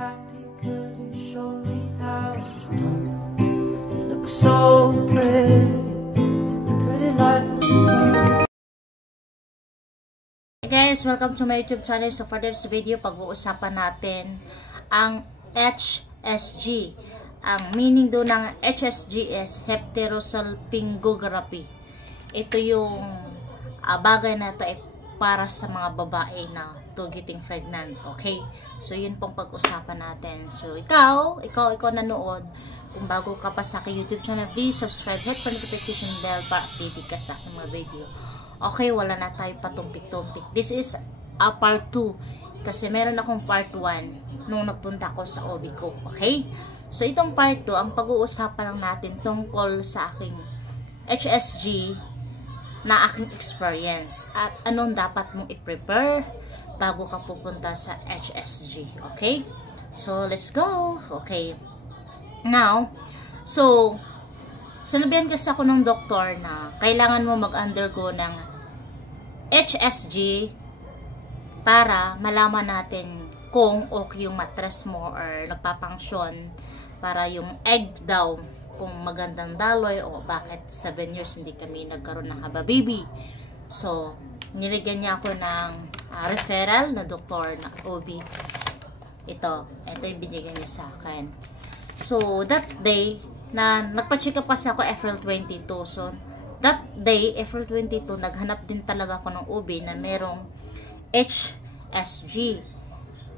happy, could you show me how it's done? You look so pretty, pretty like the sun. Hey guys, welcome to my YouTube channel. So for this video, pag-uusapan natin ang HSG. Ang meaning doon ng HSG is heterosalpingography. Ito yung bagay na ito ay para sa mga babae na to getting pregnant. Okay? So yun pong pag-usapan natin. So ikaw nanood. Kung bago ka pa sa aking YouTube channel, please subscribe, hit the notification bell para updated ka sa aking mga video. Okay, wala na tayo patumpik-tumpik. This is a part 2. Kasi meron akong part 1 nung nagpunta ko sa OB ko. Okay? So, itong part 2, ang pag-uusapan lang natin tungkol sa aking HSG na aking experience. At anong dapat mong i-prepare bago ka pupunta sa HSG. Okay? So, let's go. Okay. Now, so, sinabihan kasi ako ng doktor na kailangan mo mag-undergo ng HSG para malaman natin kung okay yung mattress mo or nagpapangsyon, para yung egg daw kung magandang daloy o bakit 7 years hindi kami nagkaroon ng haba baby. So, niligyan niya ako ng referral na doktor na OB. Ito yung binigyan niya sa akin. So, that day na nagpa-check up kasi ako April 22. So, that day, April 22, naghanap din talaga ako ng OB na merong HSG,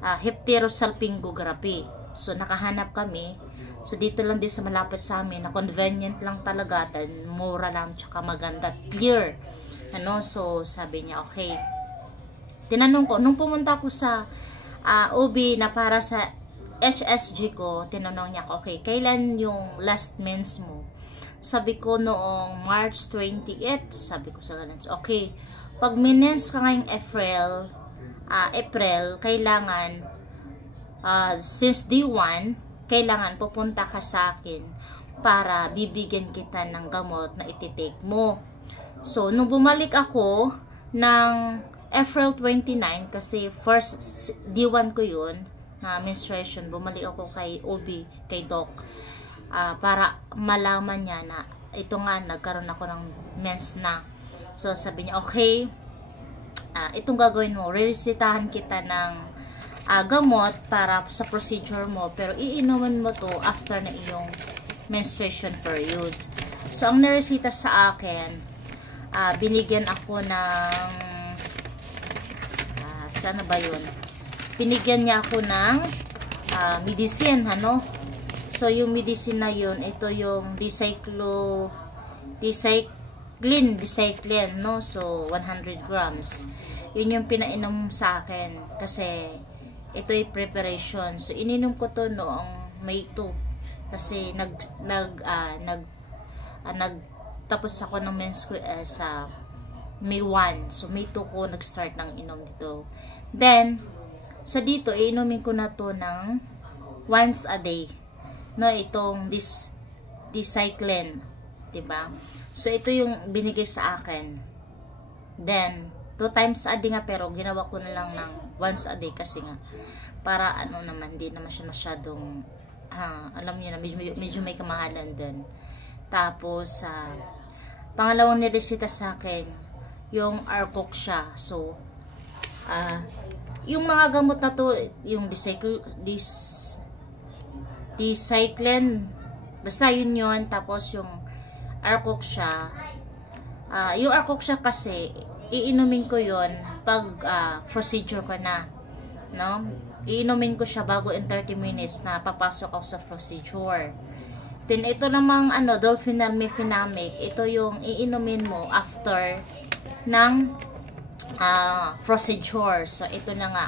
heterosalpingography. So, nakahanap kami. So, dito lang din sa malapit sa amin, na convenient lang talaga, at mura lang, tsaka maganda, clear. So, sabi niya, okay. Tinanong ko, nung pumunta ko sa OB na para sa HSG ko, tinanong niya ako, okay, kailan yung last mens mo? Sabi ko noong March 28, sabi ko sa ganun. Okay, pag mens ka ngayong April, kailangan, since D1, kailangan pupunta ka sa akin para bibigyan kita ng gamot na ititake mo. So, nung bumalik ako ng April 29, kasi first D1 ko yun, na menstruation, bumalik ako kay OB, kay Doc, para malaman niya na ito nga, nagkaroon ako ng mens na. So, sabi niya, okay, itong gagawin mo, re-resetahan kita ng gamot para sa procedure mo, pero iinumin mo to after na iyong menstruation period. So, ang naresita sa akin, binigyan ako ng sana ba yun? Binigyan niya ako ng medicine, So, yung medicine na yun, ito yung dicycline, no? So, 100 grams. Yun yung pinainom sa akin kasi ito yung preparation. So, ininom ko to noong May 2 kasi tapos ako ng mens ko sa May 1. So, May 2 ko nag-start ng inom dito. Then, sa dito, iinumin ko na to ng once a day. No, itong dicycline, diba? So, ito yung binigay sa akin. Then, 2 times a day nga, pero ginawa ko na lang ng once a day kasi nga, para naman, di naman siya masyadong, alam niyo na, medyo may kamahalan din. Tapos, pangalawang niresita sa akin, yung Arcoxia. So, yung mga gamot na to, yung dicycline, basta yun, tapos yung Arcoxia, yung Arcoxia kasi, iinumin ko yon pag procedure ko na, no? Iinumin ko siya bago in 30 minutes na papasok ako sa procedure. Then, ito namang, Dolphinal Mefenamic, ito yung iinumin mo after ng procedure. So, ito na nga.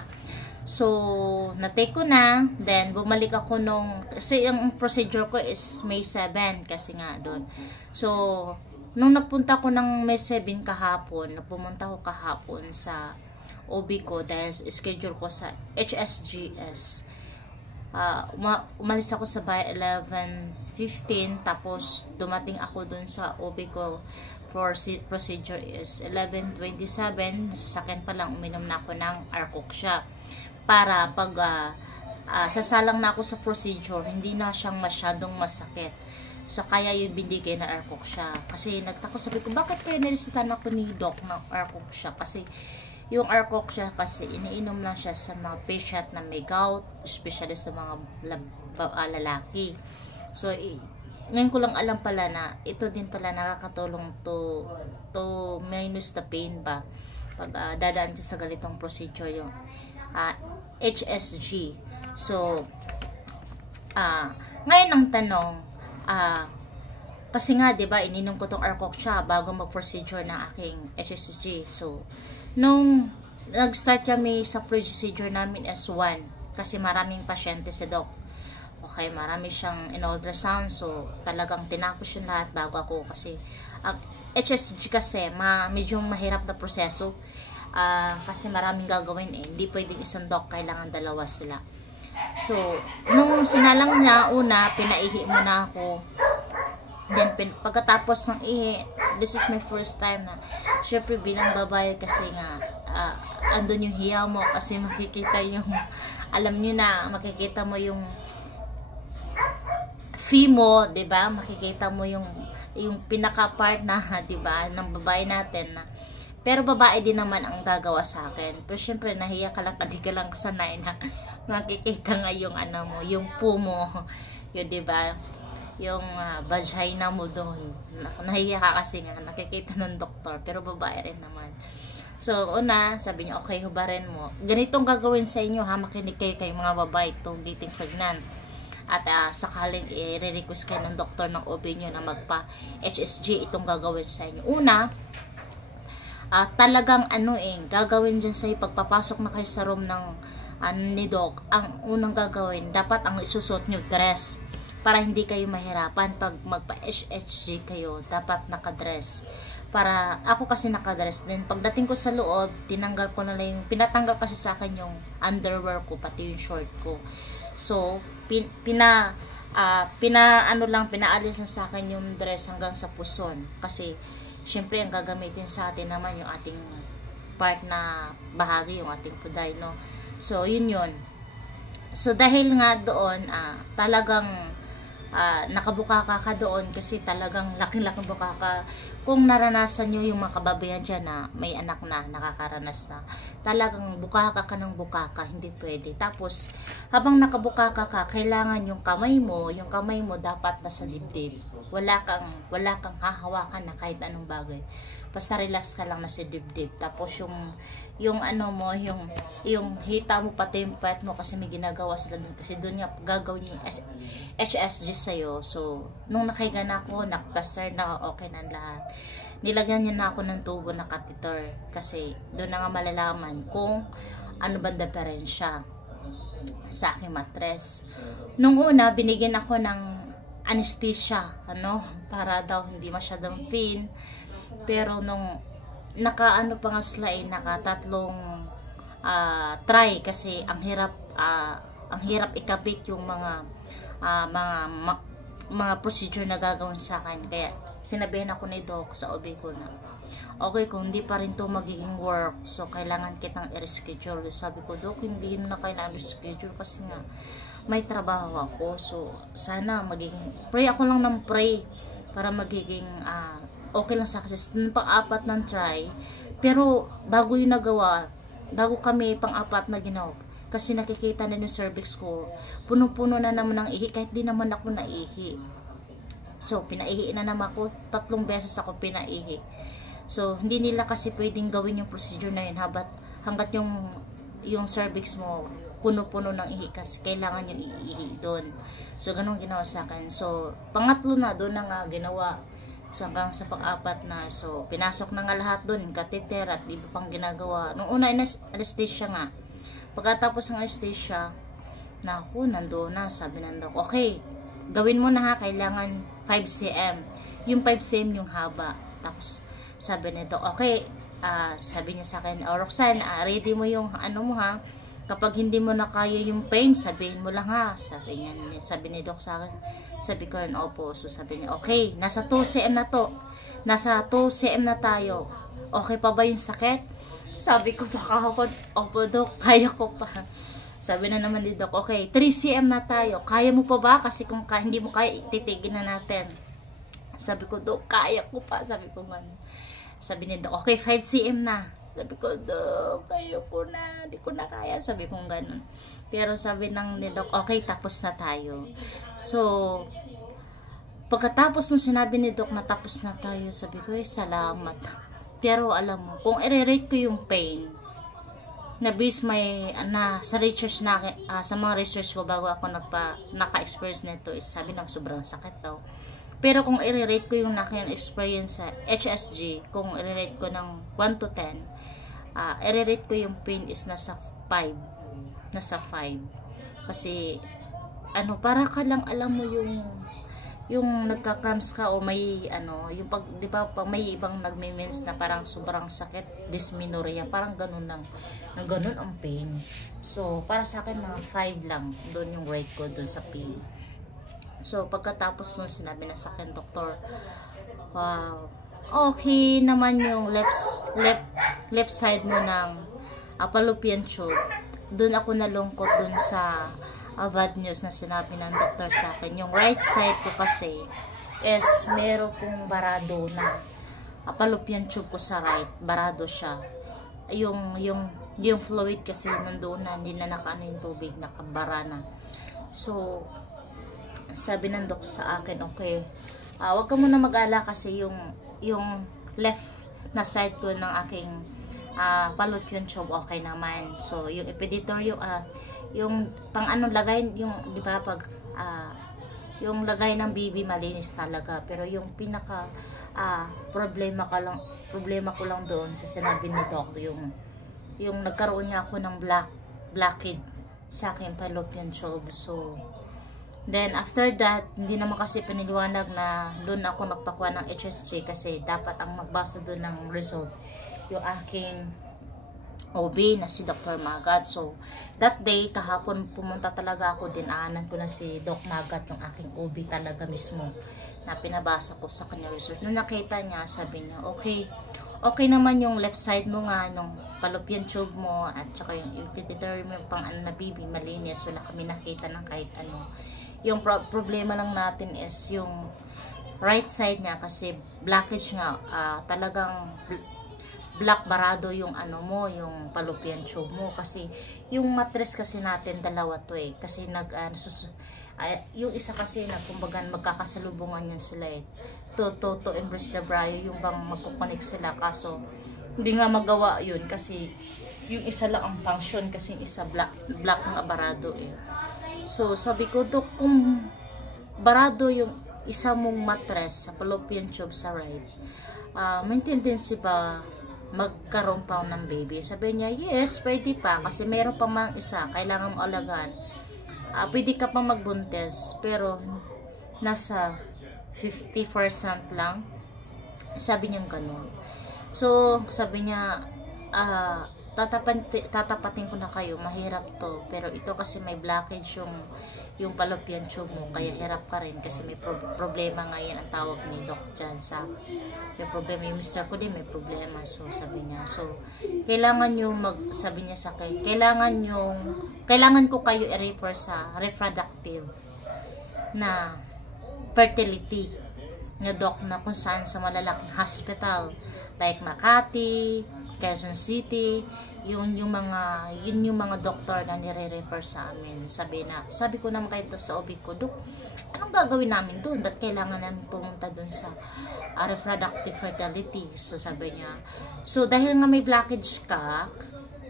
So, na-take ko na. Then, bumalik ako kasi yung procedure ko is May 7 kasi nga doon. So, nung napunta ko ng May 7 kahapon, pumunta ko kahapon sa OB ko dahil schedule ko sa HSGS. Umalis ako sa by 11:15, tapos dumating ako dun sa OB ko for procedure is 11:27. Nasasakyan pa lang, uminom na ako ng Arcoxia para pag sasalang na ako sa procedure, hindi na siyang masyadong masakit. So, kaya yung binigay na Arcoxia. Kasi nagtako, sabi ko, bakit kaya nilistan ako ni Doc ng Arcoxia? Kasi, yung Arcoxia kasi, iniinom lang siya sa mga patient na may gout, especially sa mga lalaki. So, ngayon ko lang alam pala na, ito din pala nakakatulong to minus the pain ba? Pag dadaan sa ganitong procedure, yung HSG. So, ngayon ang tanong, kasi nga, diba, ininom ko tong Arcoxia bago mag-procedure ng aking HSG. So, nung nag-start kami sa procedure namin S1, kasi maraming pasyente si Doc. Okay, marami siyang in-ultrasound. So, talagang tinapos yung lahat bago ako. Kasi, HSG kasi, medyo mahirap na proseso. Kasi maraming gagawin eh. Hindi pwedeng isang doc, kailangan dalawa sila. So, nung sinalang niya, una, pinaihi muna ako. Then, pagkatapos ng ihi, this is my first time na, syempre bilang babae kasi nga, andun yung hiya mo kasi makikita yung, alam nyo na, makikita mo yung fee mo, diba? Makikita mo yung pinaka-part na, diba, ng babae natin na, pero babae din naman ang gagawa sa akin. Pero syempre, nahiya ka lang, hindi ka lang sanay na makikita nga yung ano mo, yung poo mo, yun, diba? Yung vagina mo doon. Nahiya ka kasi nga, nakikita ng doktor, pero babae rin naman. So, una, sabi niya, okay, hubarin mo. Ganitong gagawin sa inyo, ha, makinig kayo kay mga babae, itong dating pregnant. At sakaling i-request kayo ng doktor ng OB nyo na magpa-HSG, itong gagawin sa inyo. Una, talagang gagawin dyan sa'yo, pagpapasok na kayo sa room ng ni Doc, ang unang gagawin, dapat ang isusot nyo dress para hindi kayo mahirapan pag magpa-HSG kayo, dapat nakadress. Para, ako kasi nakadress din. Pagdating ko sa loob, tinanggal ko na lang pinatanggal kasi sa akin yung underwear ko, pati yung short ko. So, pinaalis na sa akin yung dress hanggang sa puson. Kasi, syempre, ang gagamitin sa atin naman yung ating part na bahagi, yung ating puday, no? So, yun. So, dahil nga doon, talagang nakabukaka ka doon kasi talagang laking-laking bukaka. Kung naranasan nyo yung mga kababayan dyan na may anak na nakakaranas na, talagang bukaka ka ng bukaka, hindi pwede. Tapos, habang nakabukaka ka, kailangan yung kamay mo dapat nasa dibdib. Wala kang hahawakan na kahit anong bagay. Basta relax ka lang nasa dibdib. Tapos yung hita mo, pati yung pet mo, kasi may ginagawa sila dun. Kasi dun nga gagawin yung HSG sa'yo. So, nung nakahiga na ako, nakplaster na, okay na lahat. Nilagyan niya na ako ng tubo na catheter. Kasi doon na nga malalaman kung ano ba diferensya sa aking matres. Nung una, binigyan ako ng anesthesia, para daw hindi masyadong pain. Pero nung pa nga sila nakatatlong try kasi ang hirap ikabit yung mga procedure na gagawin sa akin. Kaya sinabihan ako ni Doc sa OB ko na, okay, kung hindi pa rin to magiging work, so kailangan kitang i-reschedule. Sabi ko, Doc, hindi na kailangan i-reschedule kasi nga may trabaho ako. So, sana pray ako lang ng pray para magiging okay lang sa akin. Pang-apat ng try. Pero, bago kami pang-apat na ginawa, kasi nakikita na yung cervix ko, punong-puno na naman ng ihi, kahit di naman ako naihi. So, pinaihi na naman ako, 3 beses ako pinaihi. So, hindi nila kasi pwedeng gawin yung procedure na yun, hanggat yung cervix mo, puno-puno ng ihi, kasi kailangan yung ihi doon. So, ganun ginawa sa akin. So, pangatlo na, doon na nga ginawa. So, hanggang sa pang-apat na. So, pinasok na nga lahat doon, yung catheter at iba pang ginagawa. Nung una, anesthesia nga. Pagkatapos ng anesthesia, nandoon na, sabi ng doc, okay, gawin mo na ha, kailangan 5 cm. Yung 5 cm yung haba. Tapos, sabi ni doc, okay, sabi niya sa akin, Roxanne, ready mo yung mo ha. Kapag hindi mo na kaya yung pain, sabihin mo lang ha. Sabi ni doc sa akin. Sabi ko rin, opo. So sabi niya, okay, nasa 2 cm na to. Nasa 2 cm na tayo. Okay pa ba yung sakit? Sabi ko, baka ako, opo doc, kaya ko pa. Sabi na naman ni Doc, okay, 3 cm na tayo. Kaya mo pa ba? Kasi kung hindi mo kaya, titigil na natin. Sabi ko, Doc, kaya ko pa. Sabi ko man. Sabi ni Doc, okay, 5 cm na. Sabi ko, Doc, kaya ko na. Hindi ko na kaya. Sabi ko ganun. Pero sabi ng ni Doc, okay, tapos na tayo. So, pagkatapos nung sinabi ni Doc na tapos na tayo, sabi ko, salamat. Pero alam mo, kung i-rate ko yung pain, na base may sa research na sa mga research ko bago ako naka-experience nito is sabi na sobrang sakit daw. Pero kung i-rate ko yung naka-experience sa HSG, kung i-rate ko ng 1 to 10, i-rate ko yung pain is nasa 5. Nasa 5. Kasi ano, para ka lang alam mo yung nagka-cramps ka o may yung pag di ba may ibang nagme-mens na parang sobrang sakit, dysmenorrhea, parang ganun lang. Nang ganun ang pain. So, para sa akin mga 5 lang doon yung rate ko doon sa pain. So, pagkatapos nung sinabi na sa akin, doktor, wow, okay naman yung left side mo ng fallopian tube. Doon ako nalungkot doon sa bad news na sinabi ng doktor sa akin. Yung right side ko kasi is meron pong barado na fallopian tube ko sa right, barado siya. Yung fluid kasi nandoon na, hindi na nakaano yung tubig, nakabara na. So, sabi ng doc sa akin, okay, wag ka muna mag-ala kasi yung left na side ko ng aking fallopian tube okay naman. So, yung epididymal, yung pang ano lagay, yung di ba pag yung lagay ng baby malinis talaga, pero yung pinaka problema ko lang doon sa sinabi ni doc, yung nagkaroon niya ako ng blockage sa aking fallopian tube. So then after that, hindi naman kasi piniliwanag na doon ako nagpakuha ng HSG kasi dapat ang magbasa doon ng result yung aking OB na si Dr. Magat. So, that day, kahapon pumunta talaga ako, dinaanan ko na si Doc Magat, yung aking OB talaga mismo, na pinabasa ko sa kanya result. Nung nakita niya, sabi niya, okay naman yung left side mo nga, nung fallopian tube mo, at saka yung epididymal pang na baby, malinis, wala kami nakita ng kahit ano. Yung problema lang natin is yung right side niya, kasi blockage nga, talagang black barado yung ano mo, yung fallopian tube mo, kasi yung mattress kasi natin dalawa to kasi yung isa kasi kumbaga magkakasalubungan yan sila to embrace the brayo, yung bang magkukonek sila, kaso hindi nga magawa yun kasi yung isa lang ang function, kasi yung isa black nga barado So sabi ko, Dok, kung barado yung isa mong mattress sa fallopian tube sa right, may tendency ba magkaroon pa ng baby? Sabi niya, yes, pwede pa, kasi meron pa mang isa, kailangan mo alagaan. Pwede ka pa magbuntis, pero nasa 50% lang. Sabi niya ganun. So, sabi niya, tatapatin ko na kayo, mahirap to, pero ito kasi may blockage yung fallopian tube mo, kaya hirap ka rin kasi may problema nga yan ang tawag ni Doc dyan sa may problema. Yung mister ko din may problema. So sabi niya, so kailangan nyo sabi niya sa akin, kailangan ko kayo i-refer sa reproductive na fertility na doc na kung saan sa malalaking hospital like Makati, Quezon City, yun yung mga doktor na nire-refer sa amin. Sabi ko naman kayo sa OB ko, Dok, anong gagawin namin doon? Ba't kailangan namin pumunta doon sa reproductive fertility? So sabi niya, so dahil nga may blockage ka,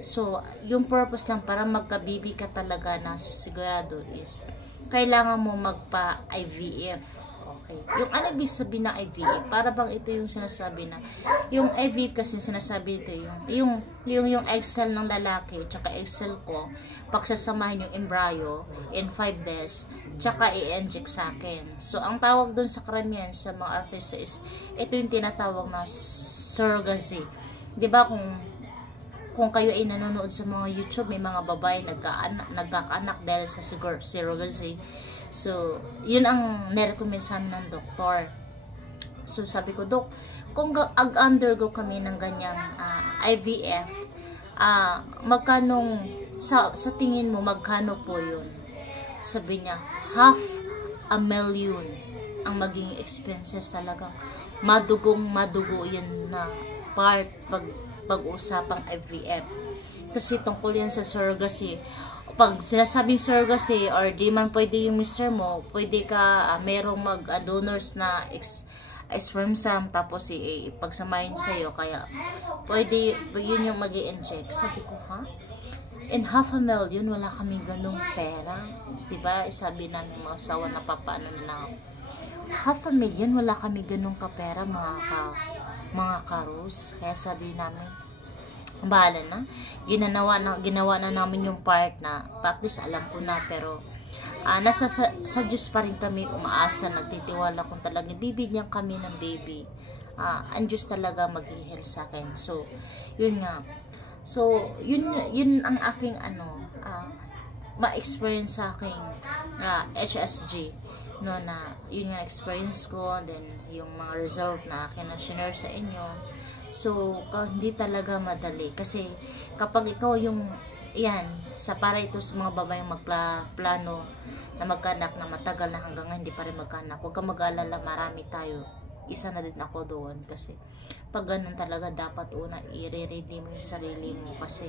so yung purpose lang para magka-baby ka talaga na sigurado is kailangan mo magpa-IVF. Okay. Yung ano ibig sabihin na IVF? Para bang ito yung sinasabi na, yung IVF kasi sinasabi ito yung egg cell ng lalaki, tsaka egg cell ko, pagsasamahin yung embryo in 5 days, tsaka i-inject sa akin. So, ang tawag dun sa karamihan sa mga artista is, ito yung tinatawag na surrogacy. Diba kung kayo ay nanonood sa mga YouTube, may mga babae nagkakaanak dahil sa surrogacy. So, yun ang nirecommend sa amin ng doktor. So, sabi ko, Dok, kung undergo kami ng ganyang IVF, magkanong sa tingin mo, magkano po yun? Sabi niya, 500,000 ang maging expenses. Talagang madugo yan na part pag-usapang IVF. Kasi tungkol yan sa surrogacy. Pag sinasabing surrogacy or di man pwede yung mister mo, pwede ka merong mag-donors na sperm sum tapos pagsamahin sa'yo. Kaya pwede yun yung mag-i-inject. Sabi ko, ha? And 500,000, wala kaming ganung pera. Diba? Sabi namin mga asawa na papaano na ako. 500,000, wala kami ganung kapera mga karus. Kaya sabi namin, bahala na. Ginawa na namin yung part na at least alam ko na, pero nasa sa Diyos pa rin kami umaasa, nagtitiwala kung talagang bibigyan kami ng baby. Ang Diyos talaga mag-i-heal sa akin. So, yun nga. So, yun ang aking ma-experience sa aking HSG. No, na yun yung experience ko, then yung mga result na akin na share sa inyo. So, hindi talaga madali. Kasi, kapag ikaw yung, para ito sa mga babaeng magplano na magkanak na matagal na hanggang hindi pa rin magkanak, huwag kang mag-alala, marami tayo. Isa na din ako doon. Kasi, pag ganun talaga, dapat una, i-ready mo yung sarili mo. Kasi,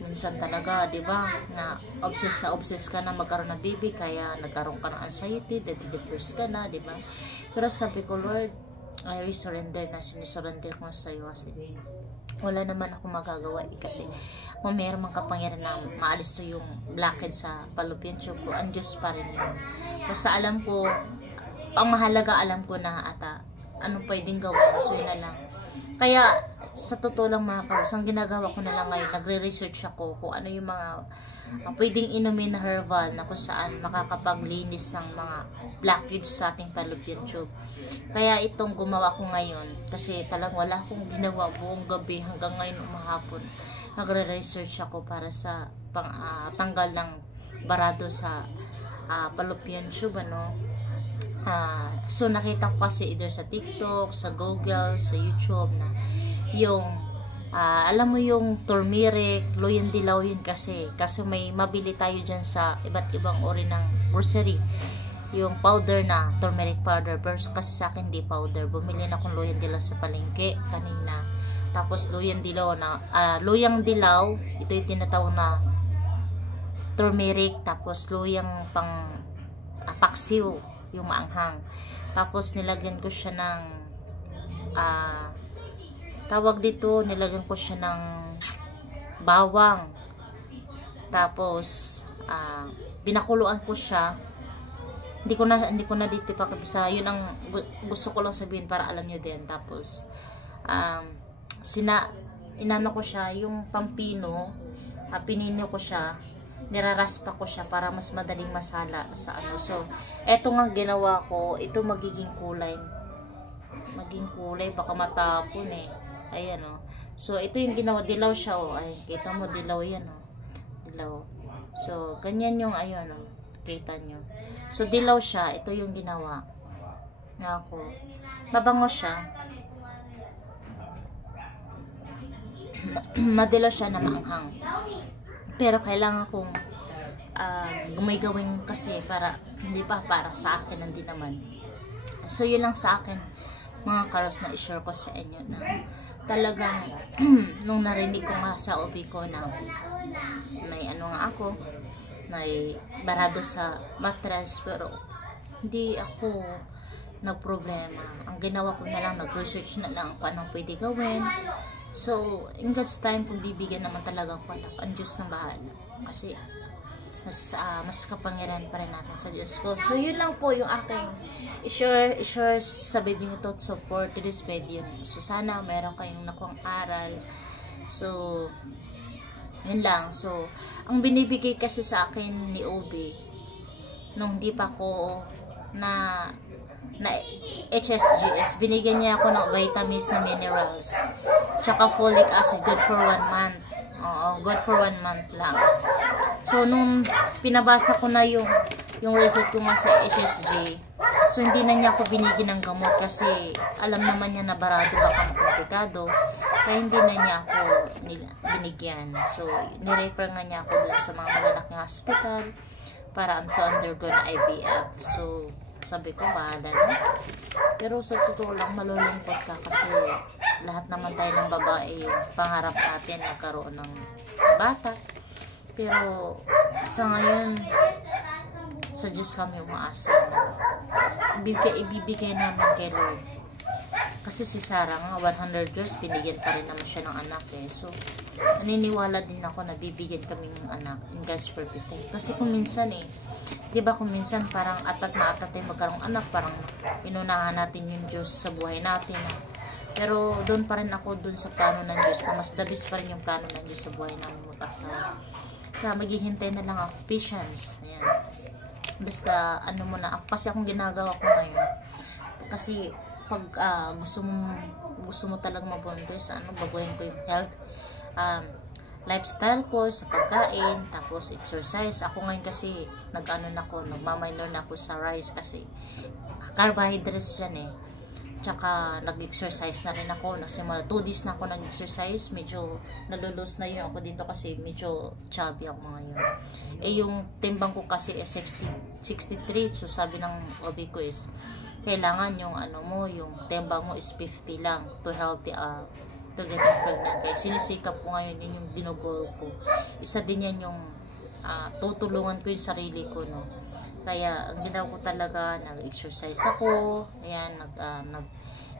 minsan talaga, di ba, na obsessed ka na magkaroon ng baby, kaya nagkaroon ka ng anxiety, depressed ka na, di ba? Pero sabi ko, Lord, I surrender na, sinisurrender ko na sa'yo kasi wala naman ako magagawa kasi kung mayroon mang kapangyarihan na maalis to yung blockage sa fallopian tube ko, ang Diyos pa rin yun. Basta alam ko, ang mahalaga alam ko na anong pwedeng gawin, so yun na lang. Kaya sa totoo lang mga karus, ang ginagawa ko na lang ngayon, nagre-research ako kung ano yung mga pwedeng inumin na herbal na kung saan makakapaglinis ng mga blockage sa ating fallopian tube. Kaya itong gumawa ko ngayon, kasi talagang wala akong ginawa buong gabi hanggang ngayon umahapon. Nagre-research ako para sa tanggal ng barado sa fallopian tube, so nakita ko kasi either sa TikTok, sa Google, sa YouTube na yung alam mo yung turmeric, loyan dilaw yun kasi may mabili tayo dyan sa iba't ibang uri ng grocery, yung powder na turmeric powder, pero kasi sa akin di powder. Bumili na akong loyan dilaw sa palengke kanina, tapos loyan dilaw na loyang dilaw, ito yung tinatawag na turmeric, tapos loyang pang paksiw, yung maanghang, tapos nilagyan ko siya ng tawag dito, nilagyan ko siya ng bawang, tapos binakuluan ko siya. Hindi ko na dito pakabisa, yun ang gusto ko lang sabihin para alam nyo din. Tapos inano ko siya, yung pampino, pinino ko siya, niraraspa ko siya para mas madaling masala sa So eto nga ginawa ko, ito magiging kulay, baka matapon ayan So ito yung ginawa, dilaw siya ay kita mo, dilaw yan dilaw. So ganyan yung kita nyo. So dilaw siya, ito yung ginawa na ako. Mabango siya. Madilaw siya na maanghang. Pero kailangan kong gumay-gawin kasi para hindi pa para sa akin, hindi naman. So yun lang sa akin mga karos na i-share ko sa inyo na talagang nung narinig ko nga sa ubi ko na may ako, may barado sa mattress, pero hindi ako nagproblema. Ang ginawa ko na lang, nag-research na lang kung anong pwede gawin. So, in God's time, kung bibigyan naman talaga ako, ang Diyos na bahala. Kasi, mas kapangyarihan pa rin natin sa Diyos ko. So, yun lang po yung aking i-share sa video nito to support to this video. So, sana meron kayong nakuhang aral. So, yun lang. So, ang binibigay kasi sa akin ni Obi, nung di pa ko na HSGS, binigyan niya ako ng vitamins na minerals, tsaka folic acid, good for 1 month. Good for 1 month lang. So, nung pinabasa ko na yung result ko nga sa HSG, so hindi na niya ako binigyan ng gamot kasi alam naman niya na barado baka komplikado, kaya hindi na niya ako binigyan. So, nirefer nga niya ako dun sa mga malalaking hospital para to undergo na IVF. So, sabi ko, bahala na. Pero sa totoo lang, malulungkot ka kasi lahat naman tayo ng babae, pangarap natin magkaroon ng bata. Pero sa ngayon, sa Diyos kami umaasa na ibibigay namin kay Lord. Kasi si Sarah nga, 100 years, binigyan pa rin naman siya ng anak eh. So, naniniwala din ako na bibigyan kami ng anak in God's perfect time. Kasi kung minsan eh, diba kung minsan parang atat na atat tayo magkaroong anak, parang inunahan natin yung Diyos sa buhay natin. Pero doon pa rin ako doon sa plano ng Diyos, na mas dabis pa rin yung plano ng Diyos sa buhay namin mag-asawa. Kaya maghihintay na lang ako, patience. Ayan. Basta ano mo na, kasi akong ginagawa ko ngayon. Kasi pag gusto mo talagang mabuntis, baguhin ko yung health, lifestyle ko sa pagkain, tapos exercise. Ako ngayon kasi nagmaminor na ako sa rice kasi carbohydrates yan eh. Tsaka nag-exercise na rin ako. Nagsimula 2 days na ako nag-exercise. Medyo nalulose na yun ako dito kasi medyo chubby ako ngayon. Eh yung timbang ko kasi is 63. So sabi ng OB ko is kailangan yung yung timbang mo is 50 lang to healthy to get pregnant. Kaya sinisikap ko ngayon, yun yung binugol ko. Isa din yan yung tutulungan ko yung sarili ko, no. Kaya ang ginawa ko talaga, nag-exercise ako, ayan,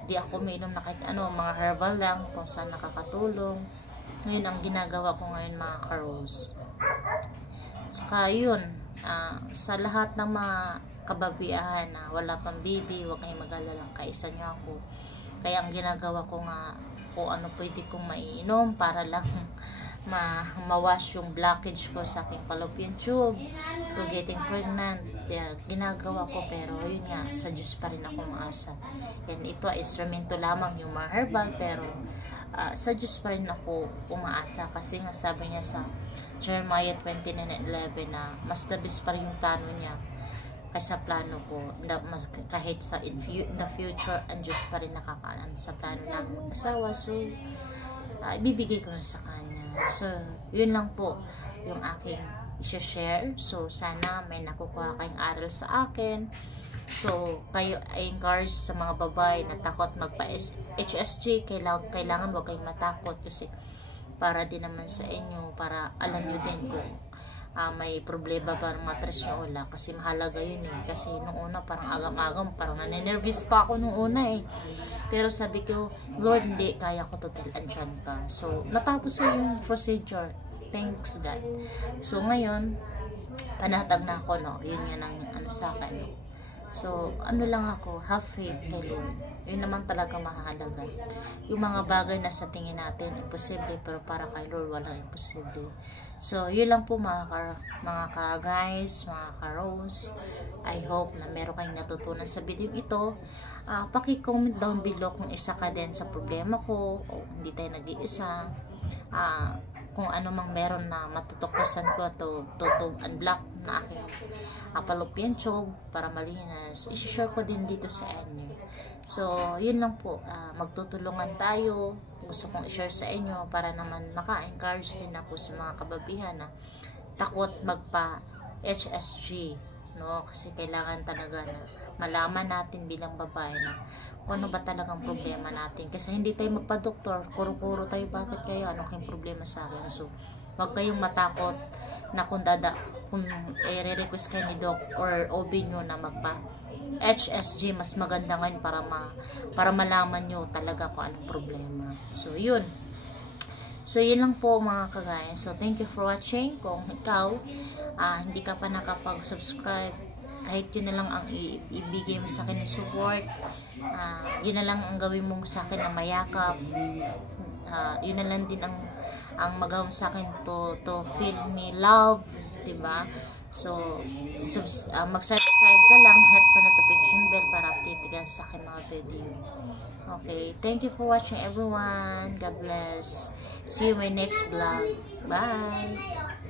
di ako uminom na kahit mga herbal lang kung saan nakakatulong. Ngayon ang ginagawa ko ngayon, mga ka-Rose. Saka yun, sa lahat ng mga kababiahan na wala pang baby, huwag kayong mag-alala, kaisa nyo ako. Kaya ang ginagawa ko nga, kung ano pwede kong maiinom para lang mawash yung blockage ko sa aking fallopian tube to getting pregnant. Ginagawa ko, pero yun nga, sa Diyos pa rin ako maasa. And ito ay instrumento lamang yung mga herbal, pero sa Diyos pa rin ako umaasa kasi nga sabi niya sa Jeremiah 29:11 na mas labis pa rin yung plano niya kaysa plano ko. Kahit in the future, ang Diyos pa rin nakakaalam sa plano namin mag-asawa. So, ibibigay ko na sa Kanya. So, yun lang po yung aking i-share. So, sana may nakukuha kayong aral sa akin. So, kayo encourage sa mga babae na takot magpa-HSG. Kailangan wag kayong matakot kasi para din naman sa inyo, para alam nyo din kung may problema ba ng matres nyo wala. Kasi mahalaga yun eh. Kasi nung una parang agam-agam, parang nanenervous pa ako nung una eh. Pero sabi ko, Lord, hindi, kaya ko to, andyan ka. So, natapos yung procedure. Thanks God. So, ngayon, panatag na ako, no? Yun yan ang sa akin, no? So, lang ako, have faith kay Lord. Yun naman talaga mahalaga. Yung mga bagay na sa tingin natin, imposible, pero para kay Lord, walang imposible. So, yun lang po mga ka-guys, mga ka-Rose. I hope na meron kayong natutunan sa video ito. Paki-comment down below kung isa ka din sa problema ko, o hindi tayo nag-iisa. Kung ano mang meron na matutuklasan ko to unblock na aking fallopian tube para malinis, i-share ko din dito sa inyo. So, yun lang po, magtutulungan tayo. Gusto kong i-share sa inyo para naman maka-encourage din ako sa mga kababihan na takot magpa-HSG, no? Kasi kailangan talaga na malaman natin bilang babae na kung ano ba talagang problema natin. Kasi hindi tayo magpa-doktor, kuro-kuro tayo, bakit kayo, ano kayong problema sa akin. So, wag kayong matakot na kung i-request kayo ni Doc or OB nyo na magpa-HSG, mas maganda ngayon para malaman nyo talaga kung anong problema. So, yun. So, yun lang po mga kagaya. So, thank you for watching. Kung ikaw, hindi ka pa nakapag-subscribe, kahit yun na lang ang ibigay mo sa akin ng support, yun na lang ang gawin mo sa akin na mayakap, yun na lang din ang magawin sa akin to feel me love, diba? So, mag-subscribe ka lang, hit pa notification bell para update ka sa akin mga video. Okay, thank you for watching everyone. God bless. See you in my next vlog. Bye!